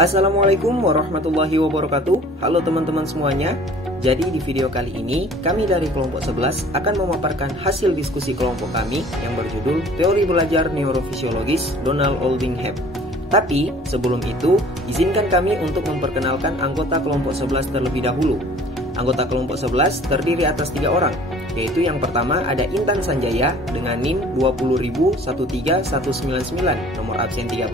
Assalamualaikum warahmatullahi wabarakatuh. Halo teman-teman semuanya. Jadi di video kali ini kami dari kelompok 11 akan memaparkan hasil diskusi kelompok kami yang berjudul Teori Belajar Neurofisiologis Donald Oldingham. Tapi sebelum itu izinkan kami untuk memperkenalkan anggota kelompok 11 terlebih dahulu. Anggota kelompok 11 terdiri atas 3 orang, yaitu yang pertama ada Intan Sanjaya dengan NIM 200013199 nomor absen 13.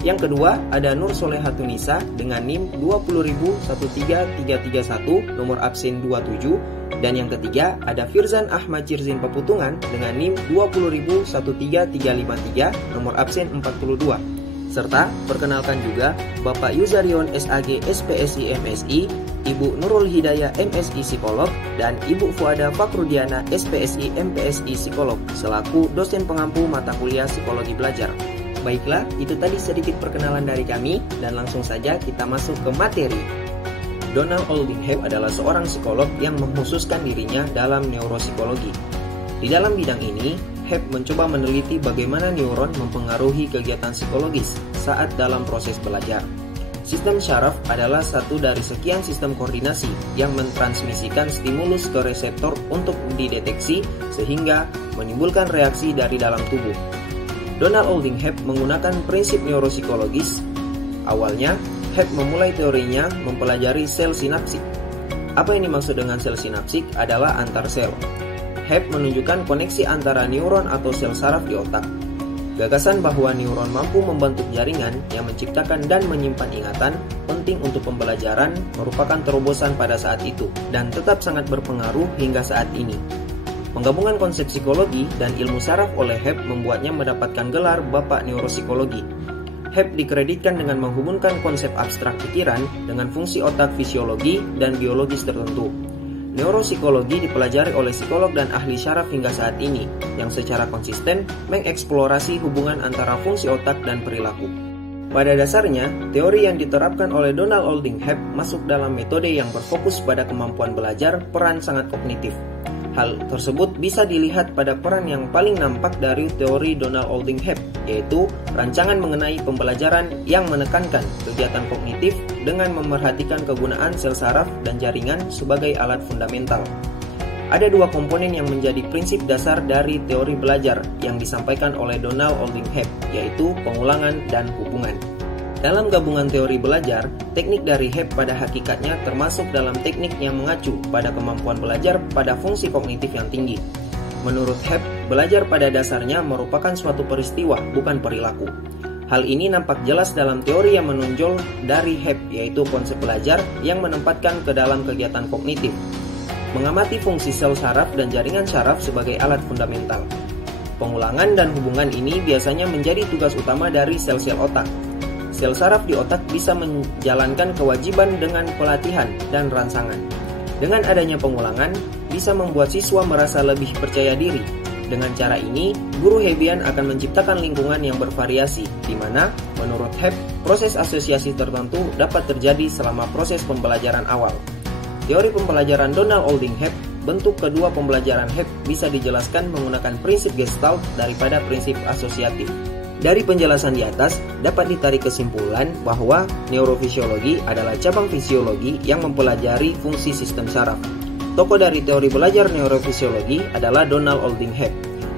Yang kedua ada Nur Solehatunisa dengan NIM 2001331 nomor absen 27. Dan yang ketiga ada Firzan Ahmad Cirzin Peputungan dengan NIM 2001353 nomor absen 42. Serta perkenalkan juga Bapak Yuzarion SAG SPSI MSI, Ibu Nurul Hidayah MSI Psikolog, dan Ibu Fuada Fakrudiana SPSI MPSI Psikolog selaku dosen pengampu mata kuliah Psikologi Belajar. Baiklah, itu tadi sedikit perkenalan dari kami dan langsung saja kita masuk ke materi. Donald Oldingham adalah seorang psikolog yang mengkhususkan dirinya dalam neuropsikologi. Di dalam bidang ini, Hebb mencoba meneliti bagaimana neuron mempengaruhi kegiatan psikologis saat dalam proses belajar. Sistem syaraf adalah satu dari sekian sistem koordinasi yang mentransmisikan stimulus ke reseptor untuk dideteksi sehingga menimbulkan reaksi dari dalam tubuh. Donald Oldingham menggunakan prinsip neuropsikologis. Awalnya, Hebb memulai teorinya mempelajari sel sinapsik. Apa yang dimaksud dengan sel sinapsik adalah antar sel. Hebb menunjukkan koneksi antara neuron atau sel saraf di otak. Gagasan bahwa neuron mampu membentuk jaringan yang menciptakan dan menyimpan ingatan penting untuk pembelajaran merupakan terobosan pada saat itu dan tetap sangat berpengaruh hingga saat ini. Penggabungan konsep psikologi dan ilmu saraf oleh Hebb membuatnya mendapatkan gelar Bapak Neuropsikologi. Hebb dikreditkan dengan menghubungkan konsep abstrak pikiran dengan fungsi otak fisiologi dan biologis tertentu. Neuropsikologi dipelajari oleh psikolog dan ahli syaraf hingga saat ini, yang secara konsisten mengeksplorasi hubungan antara fungsi otak dan perilaku. Pada dasarnya, teori yang diterapkan oleh Donald Oldingham masuk dalam metode yang berfokus pada kemampuan belajar peran sangat kognitif. Hal tersebut bisa dilihat pada peran yang paling nampak dari teori Donald Oldingham, yaitu rancangan mengenai pembelajaran yang menekankan kegiatan kognitif dengan memerhatikan kegunaan sel saraf dan jaringan sebagai alat fundamental. Ada 2 komponen yang menjadi prinsip dasar dari teori belajar yang disampaikan oleh Donald Oldingham, yaitu pengulangan dan hubungan. Dalam gabungan teori belajar, teknik dari Hebb pada hakikatnya termasuk dalam teknik yang mengacu pada kemampuan belajar pada fungsi kognitif yang tinggi. Menurut Hebb, belajar pada dasarnya merupakan suatu peristiwa, bukan perilaku. Hal ini nampak jelas dalam teori yang menonjol dari Hebb, yaitu konsep belajar yang menempatkan ke dalam kegiatan kognitif. Mengamati fungsi sel saraf dan jaringan saraf sebagai alat fundamental. Pengulangan dan hubungan ini biasanya menjadi tugas utama dari sel-sel otak. Sel saraf di otak bisa menjalankan kewajiban dengan pelatihan dan rangsangan. Dengan adanya pengulangan, bisa membuat siswa merasa lebih percaya diri. Dengan cara ini, guru Hebbian akan menciptakan lingkungan yang bervariasi, di mana, menurut Hebb, proses asosiasi tertentu dapat terjadi selama proses pembelajaran awal. Teori pembelajaran Donald Oldingham, bentuk kedua pembelajaran Hebb bisa dijelaskan menggunakan prinsip Gestalt daripada prinsip asosiatif. Dari penjelasan di atas, dapat ditarik kesimpulan bahwa neurofisiologi adalah cabang fisiologi yang mempelajari fungsi sistem saraf. Tokoh dari teori belajar neurofisiologi adalah Donald Oldingham.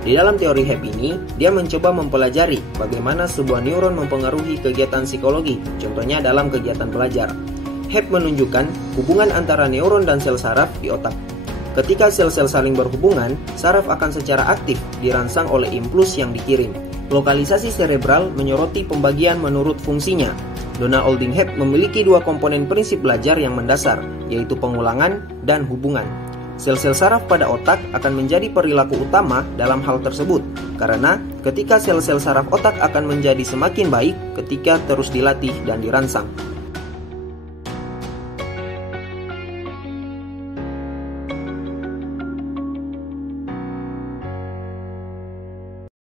Di dalam teori Hebb ini, dia mencoba mempelajari bagaimana sebuah neuron mempengaruhi kegiatan psikologi, contohnya dalam kegiatan belajar. Hebb menunjukkan hubungan antara neuron dan sel saraf di otak. Ketika sel-sel saling berhubungan, saraf akan secara aktif dirangsang oleh impuls yang dikirim. Lokalisasi cerebral menyoroti pembagian menurut fungsinya. Donald Oldingham memiliki 2 komponen prinsip belajar yang mendasar, yaitu pengulangan dan hubungan. Sel-sel saraf pada otak akan menjadi perilaku utama dalam hal tersebut, karena ketika sel-sel saraf otak akan menjadi semakin baik ketika terus dilatih dan dirangsang.